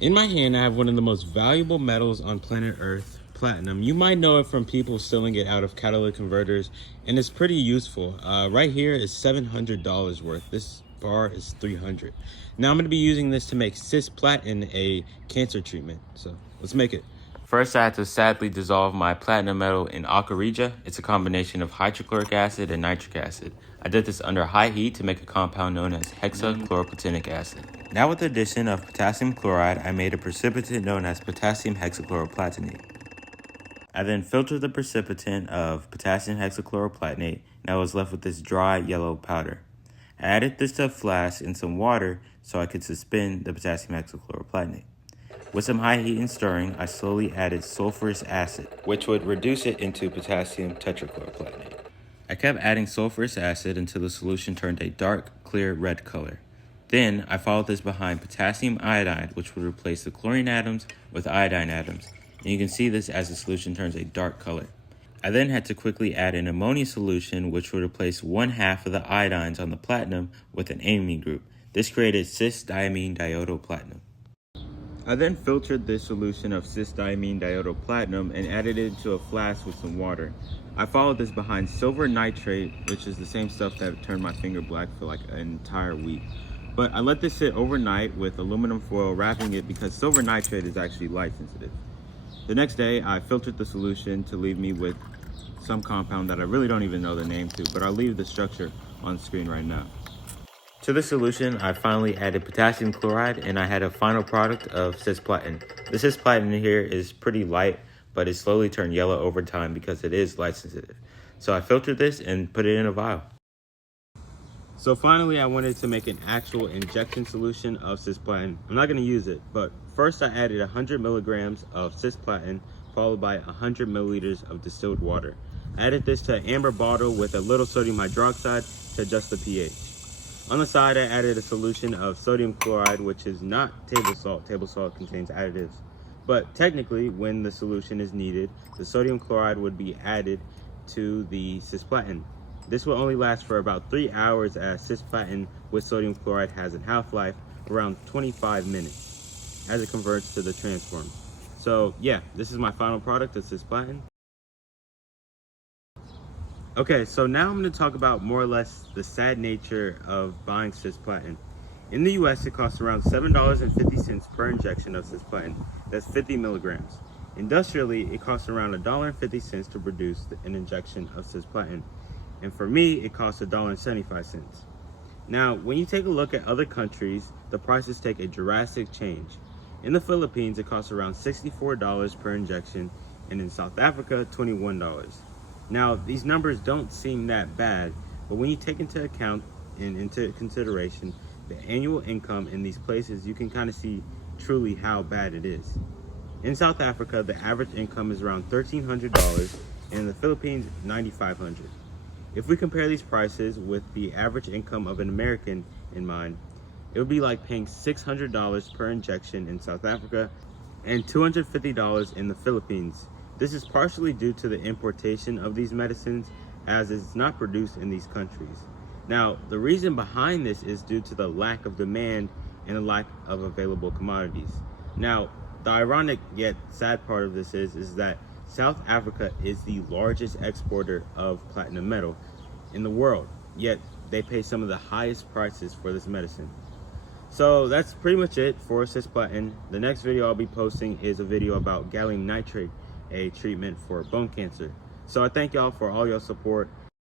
In my hand, I have one of the most valuable metals on planet Earth, platinum. You might know it from people selling it out of catalytic converters, and it's pretty useful. Right here is $700 worth. This bar is $300. Now I'm going to be using this to make cisplatin, a cancer treatment. So let's make it. First, I had to sadly dissolve my platinum metal in aqua regia. It's a combination of hydrochloric acid and nitric acid. I did this under high heat to make a compound known as hexachloroplatinic acid. Now with the addition of potassium chloride, I made a precipitant known as potassium hexachloroplatinate. I then filtered the precipitant of potassium hexachloroplatinate, and I was left with this dry yellow powder. I added this to a flask and some water so I could suspend the potassium hexachloroplatinate. With some high heat and stirring, I slowly added sulfurous acid, which would reduce it into potassium tetrachloroplatinate. I kept adding sulfurous acid until the solution turned a dark, clear red color. Then, I followed this behind potassium iodide, which would replace the chlorine atoms with iodine atoms, and you can see this as the solution turns a dark color. I then had to quickly add an ammonia solution, which would replace one half of the iodines on the platinum with an amine group. This created cis-diamine diodoplatinum. I then filtered this solution of cis-diamine diodoplatinum and added it into a flask with some water. I followed this behind silver nitrate, which is the same stuff that turned my finger black for like an entire week. But I let this sit overnight with aluminum foil wrapping it because silver nitrate is actually light sensitive. The next day, I filtered the solution to leave me with some compound that I really don't even know the name to, but I'll leave the structure on screen right now. To the solution, I finally added potassium chloride, and I had a final product of cisplatin. The cisplatin here is pretty light, but it slowly turned yellow over time because it is light sensitive. So I filtered this and put it in a vial. So finally, I wanted to make an actual injection solution of cisplatin. I'm not going to use it, but first I added 100 milligrams of cisplatin, followed by 100 milliliters of distilled water. I added this to an amber bottle with a little sodium hydroxide to adjust the pH. On the side, I added a solution of sodium chloride, which is not table salt. Table salt contains additives. But technically, when the solution is needed, the sodium chloride would be added to the cisplatin. This will only last for about 3 hours, as cisplatin with sodium chloride has a half-life around 25 minutes as it converts to the transform. So yeah, this is my final product of cisplatin. Okay, so now I'm going to talk about more or less the sad nature of buying cisplatin. In the US, it costs around $7.50 per injection of cisplatin. That's 50 milligrams. Industrially, it costs around $1.50 to produce an injection of cisplatin. And for me, it costs $1.75. Now, when you take a look at other countries, the prices take a drastic change. In the Philippines, it costs around $64 per injection, and in South Africa, $21. Now, these numbers don't seem that bad, but when you take into account and into consideration the annual income in these places, you can kind of see truly how bad it is. In South Africa, the average income is around $1,300, and in the Philippines, $9,500. If we compare these prices with the average income of an American in mind, it would be like paying $600 per injection in South Africa and $250 in the Philippines. This is partially due to the importation of these medicines, as it's not produced in these countries. Now, the reason behind this is due to the lack of demand and the lack of available commodities. Now, the ironic yet sad part of this is that South Africa is the largest exporter of platinum metal in the world, yet they pay some of the highest prices for this medicine. So that's pretty much it for cisplatin. The next video I'll be posting is a video about gallium nitrate, a treatment for bone cancer. So I thank y'all for all your support,